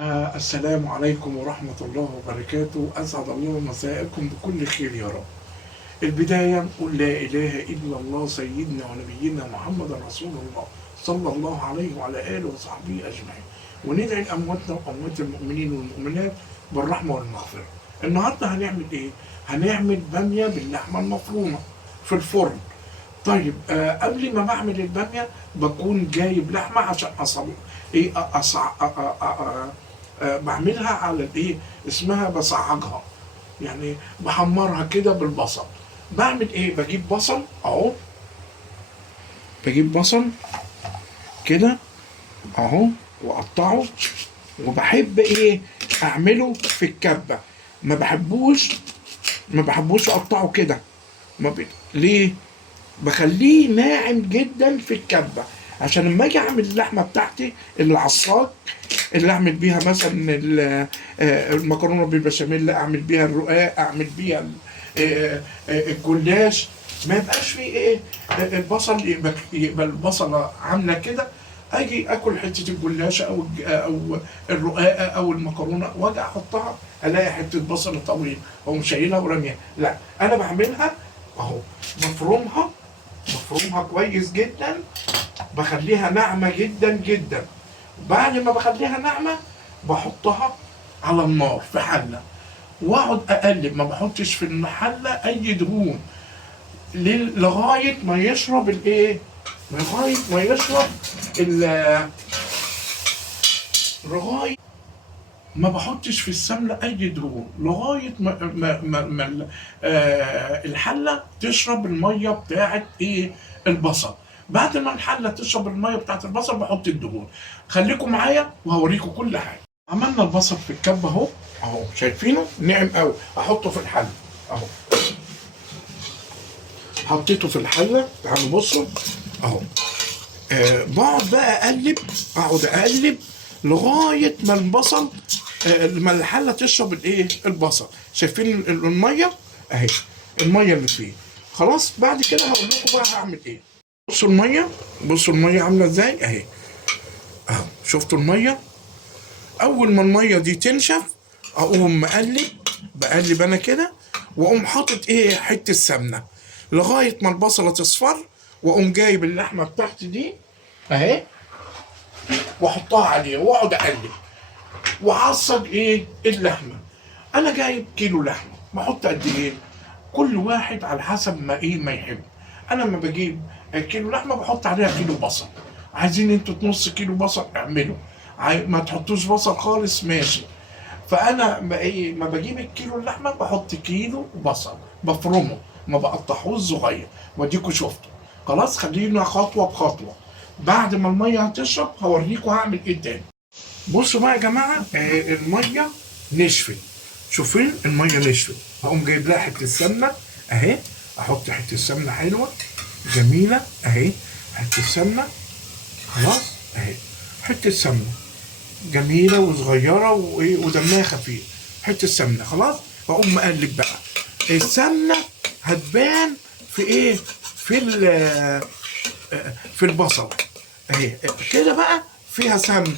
السلام عليكم ورحمة الله وبركاته. أسعد الله مساءكم بكل خير يا رب. البداية نقول لا إله إلا الله سيدنا ونبينا محمد رسول الله صلى الله عليه وعلى آله وصحبه أجمعين، وندعي لأمواتنا وأموات المؤمنين والمؤمنات بالرحمة والمغفرة. النهاردة هنعمل إيه؟ هنعمل بامية باللحمة المفرومة في الفرن. طيب قبل ما بعمل البامية بكون جايب لحمة عشان إيه بعملها على الايه اسمها بصعجها، يعني بحمرها كده بالبصل. بعمل ايه؟ بجيب بصل اهو، بجيب بصل كده اهو واقطعه، وبحب ايه اعمله في الكبه. ما بحبوش ما بحبوش اقطعه كده. ليه؟ بخليه ناعم جدا في الكبه، عشان لما اجي اعمل اللحمه بتاعتي العصاج اللي اعمل بيها مثلا المكرونه بالبشاميل، اعمل بيها الرقاق، اعمل بيها الجلاش، ما يبقاش فيه ايه البصل يبقى البصله عامله كده. اجي اكل حته الجلاشه او الرقاقه او المكرونه واجي احطها الاقي حته بصل طويل او شايلها ورميها. لا، انا بعملها اهو، مفرومها كويس جدا، بخليها ناعمه جدا جدا. بعد ما بخليها ناعمه بحطها على النار في حله واقعد اقلب، ما بحطش في الحله اي دهون لغايه ما يشرب الايه، لغايه ما يشرب لغايه ما بحطش في السمنه اي دهون لغايه ما الحله تشرب الميه بتاعت ايه البصل. بعد ما الحله تشرب الميه بتاعت البصل بحط الدهون. خليكم معايا وهوريكم كل حاجه. عملنا البصل في الكبه اهو، اهو شايفينه ناعم قوي. احطه في الحله اهو، حطيته في الحله. تعالوا بصوا اهو. بقعد بقى اقعد اقلب لغايه ما البصل ما الحله تشرب الايه البصل. شايفين الميه اهي، الميه اللي فيه. خلاص بعد كده هقول لكم بقى هعمل ايه. بصوا الميه عامله ازاي اهي، اهو شفتوا الميه. اول ما الميه دي تنشف اقوم بقلب انا كده، واقوم حاطط ايه حته سمنه لغايه ما البصله تصفر، واقوم جايب اللحمه بتاعتي دي اهي واحطها عليه واقعد اقلب وعصج ايه اللحمه. انا جايب كيلو لحمه، بحط قد ايه؟ كل واحد على حسب ما يحب. انا لما بجيب كيلو لحمه بحط عليها كيلو بصل. عايزين انتوا نص كيلو بصل اعملوا، ما تحطوش بصل خالص ماشي. فانا ما بجيب الكيلو اللحمه بحط كيلو بصل بفرمه، ما بقطعوش صغير. واديكوا شفتوا. خلاص خلينا خطوه بخطوه. بعد ما الميه هتشرب هوريكم هعمل ايه تاني. بصوا بقى يا جماعه، الميه نشفت. شوفين الميه نشفت. هقوم جايب لها حته سمنه اهي، احط حته سمنه حلوه جميله اهي، حته سمنه. خلاص اهي حته سمنه جميله وصغيره ودمها خفيف، حته سمنه. خلاص واقوم مقلب بقى. السمنه هتبان في ايه؟ في في البصل اهي كده بقى فيها سمنه.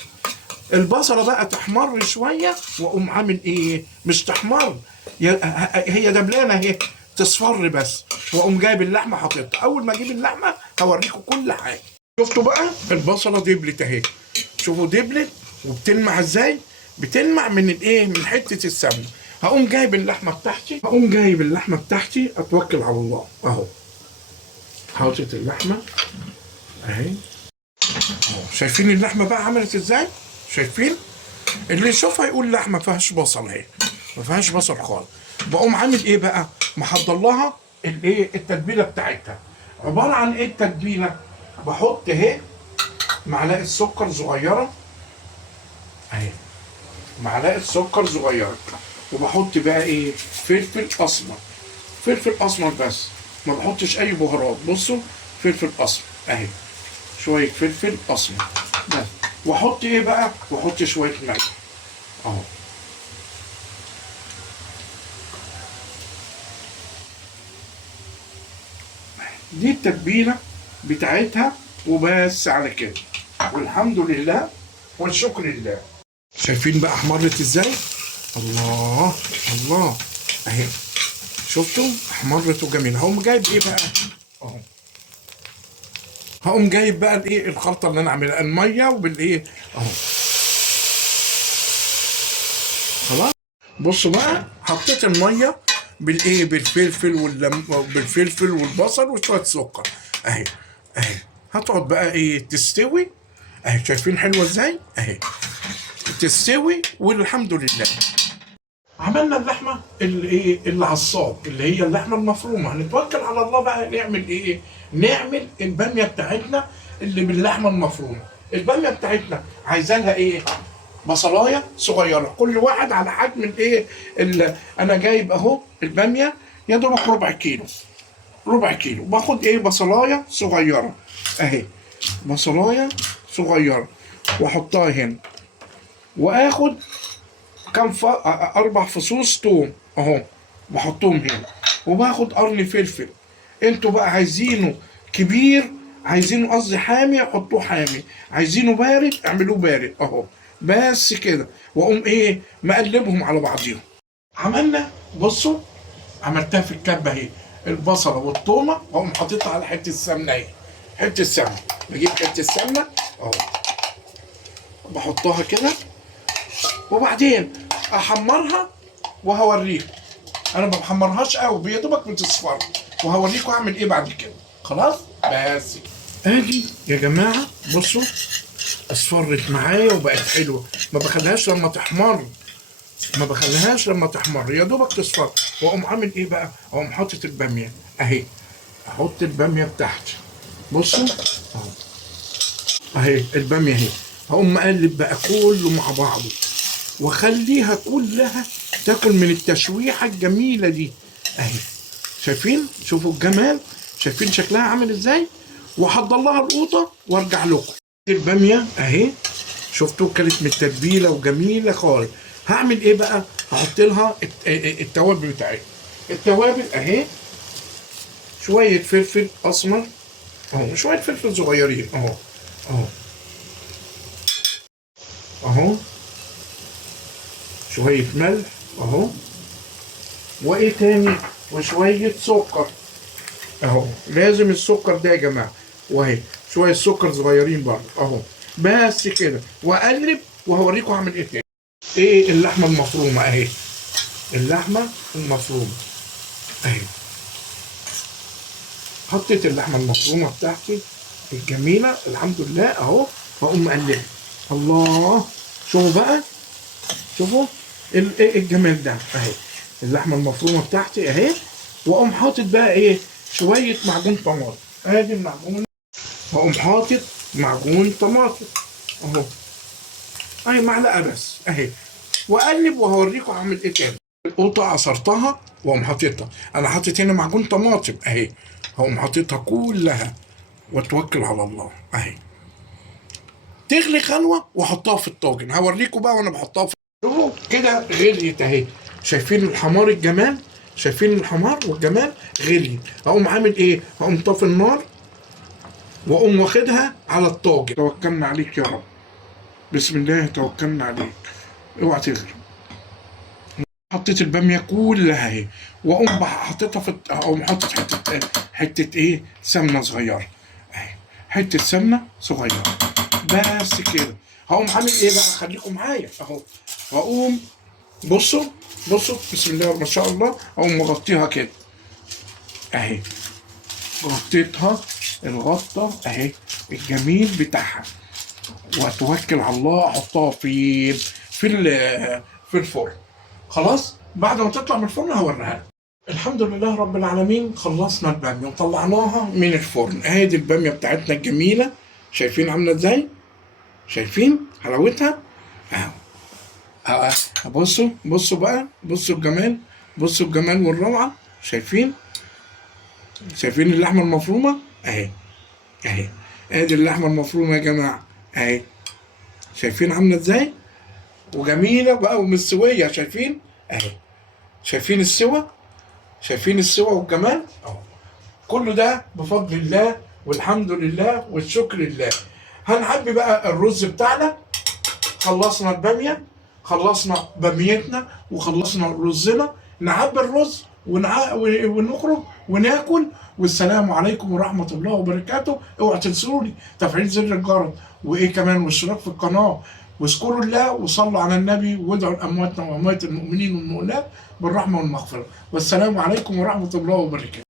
البصله بقى تحمر شويه واقوم عامل ايه؟ مش تحمر، هي دبلانه اهي تصفر بس، واقوم جايب اللحمه حاططها. اول ما اجيب اللحمه هوريكم كل حاجه. شفتوا بقى البصله دبلت اهي، شوفوا دبلت وبتلمع ازاي، بتلمع من الايه؟ من حته السمنه. هقوم جايب اللحمه بتاعتي اتوكل على الله اهو، حاطط اللحمه اهي. شايفين اللحمه بقى عملت ازاي؟ شايفين؟ اللي يشوفها يقول لا ما فيهاش بصل اهي، ما فيهاش بصل خالص. بقوم عامل ايه بقى؟ محضر لها الايه التتبيله بتاعتها. عباره عن ايه التتبيله؟ بحط اهي معلقه سكر صغيره اهي، معلقه سكر صغيره. وبحط بقى ايه؟ فلفل اسمر، فلفل اسمر بس، ما بحطش اي بهارات. بصوا فلفل اسمر اهي، شويه فلفل اسمر بس. واحط ايه بقى؟ واحط شويه ملح اهو. دي التتبيله بتاعتها وبس على كده، والحمد لله والشكر لله. شايفين بقى احمرت ازاي؟ الله الله اهي، شفتوا احمرت وجميل. هقوم جايب ايه بقى اهو، هقوم جايب بقى الايه الخلطه اللي انا عاملها، الميه وبالايه اهو. خلاص بصوا بقى، حطيت الميه بالايه بالفلفل بالفلفل والبصل وشويه سكر اهي اهي. هتقعد بقى ايه تستوي اهي، شايفين حلوه ازاي اهي، تستوي والحمد لله. عملنا اللحمه اللي ايه اللي على الصاج اللي هي اللحمه المفرومه. هنتوكل على الله بقى نعمل ايه؟ نعمل الباميه بتاعتنا اللي باللحمه المفرومه. الباميه بتاعتنا عايزه لها ايه؟ بصلايه صغيره، كل واحد على حجم الايه اللي انا جايب اهو. الباميه يا دوبك ربع كيلو، ربع كيلو. باخد ايه؟ بصلايه صغيره اهي، بصلايه صغيره واحطها هنا، واخد كام 4 فصوص توم اهو بحطهم هنا، وباخد قرن فلفل. انتوا بقى عايزينه كبير، عايزينه قصدي حامي حطوه حامي، عايزينه بارد اعملوه بارد اهو. بس كده، واقوم ايه مقلبهم على بعضيهم. عملنا بصوا، عملتها في الكبه اهي، البصله والثومه، واقوم حاططها على حته السمنه اهي، حته سمنه. بجيب حته السمنه اهو بحطها كده، وبعدين احمرها وهوريكم. انا ما بحمرهاش قوي، يا دوبك بتصفر، وهوريكم اعمل ايه بعد كده. خلاص بس ادي يا جماعه بصوا، اصفرت معايا وبقت حلوه. ما بخليهاش لما تحمر، ما بخليهاش لما تحمر، يا دوبك تصفر. واقوم عامل ايه بقى؟ اقوم حاطط الباميه اهي، احط الباميه بتاعتي بصوا اهو اهي، الباميه اهي. هقوم مقلب بقى كله مع بعضه، واخليها كلها تاكل من التشويحه الجميله دي اهي. شايفين؟ شوفوا الجمال، شايفين شكلها عامل ازاي؟ واحضر لها القوطه وارجع لكم. الباميه اهي شفتوا كانت متتبيله وجميله خالص. هعمل ايه بقى؟ هحط لها التوابل بتاعتها. التوابل اهي، شويه فلفل اسمر اهو، شويه فلفل صغيرين اهو اهو اهو، شويه ملح اهو، وايه تاني، وشويه سكر اهو. لازم السكر ده يا جماعه، واهي شويه سكر صغيرين برضه اهو. بس كده، واقلب وهوريكم هعمل ايه تاني. ايه اللحمه المفرومه اهي، اللحمه المفرومه اهي. حطيت اللحمه المفرومه بتاعتي الجميله الحمد لله اهو، واقوم مقلبها. الله، شوفوا بقى، شوفوا ايه الجمال ده اهي، اللحمه المفرومه بتاعتي اهي. واقوم حاطط بقى ايه؟ شويه معجون طماطم. ادي المعجون، واقوم حاطط معجون طماطم اهو اهي، معلقه بس اهي، واقلب وهوريكم هعمل ايه تاني. القوطه عصرتها واقوم حاططها. انا حاطط هنا معجون طماطم اهي، هقوم حاططها كلها واتوكل على الله اهي. تغلي خلوه واحطها في الطاجن، هوريكم بقى وانا بحطها في. شوفوا كده غليت اهي، شايفين الحمار الجمال، شايفين الحمار والجمال غلي. هقوم عامل ايه؟ هقوم طافي النار، واقوم واخدها على الطاجن. توكلنا عليك يا رب، بسم الله توكلنا عليك، اوعى تغرب. حطيت الباميه كلها اهي، واقوم حاططها في اقوم حاطط حته ايه سمنه صغيره اهي، حته سمنه صغيره بس كده. هقوم عامل ايه بقى؟ خليكم معايا اهو. واقوم بصوا بصوا بسم الله ما شاء الله، اقوم مغطيها كده اهي، غطيتها الغطه اهي الجميل بتاعها، واتوكل على الله احطها في الفرن. خلاص بعد ما تطلع من الفرن هوريها لك. الحمد لله رب العالمين، خلصنا الباميه وطلعناها من الفرن. ادي الباميه بتاعتنا الجميله، شايفين عامله ازاي؟ شايفين حلاوتها اهو. بصوا بصوا بقى، بصوا الجمال، بصوا الجمال والروعه. شايفين؟ شايفين اللحمه المفرومه اهي اهي. ادي اللحمه المفرومه يا جماعه اهي، شايفين عامله ازاي؟ وجميله بقى ومستويه، شايفين اهي، شايفين السوا، شايفين السوا والجمال اهو. كله ده بفضل الله والحمد لله والشكر لله. هنحب بقى الرز بتاعنا خلصنا الباميه، خلصنا باميتنا وخلصنا رزنا، نعبي الرز ونخرج وناكل. والسلام عليكم ورحمه الله وبركاته. اوعوا تنسوني تفعيل زر الجرس وايه كمان والاشتراك في القناه، واذكروا الله وصلوا على النبي وادعوا لامواتنا واموات المؤمنين والمؤمنات بالرحمه والمغفره. والسلام عليكم ورحمه الله وبركاته.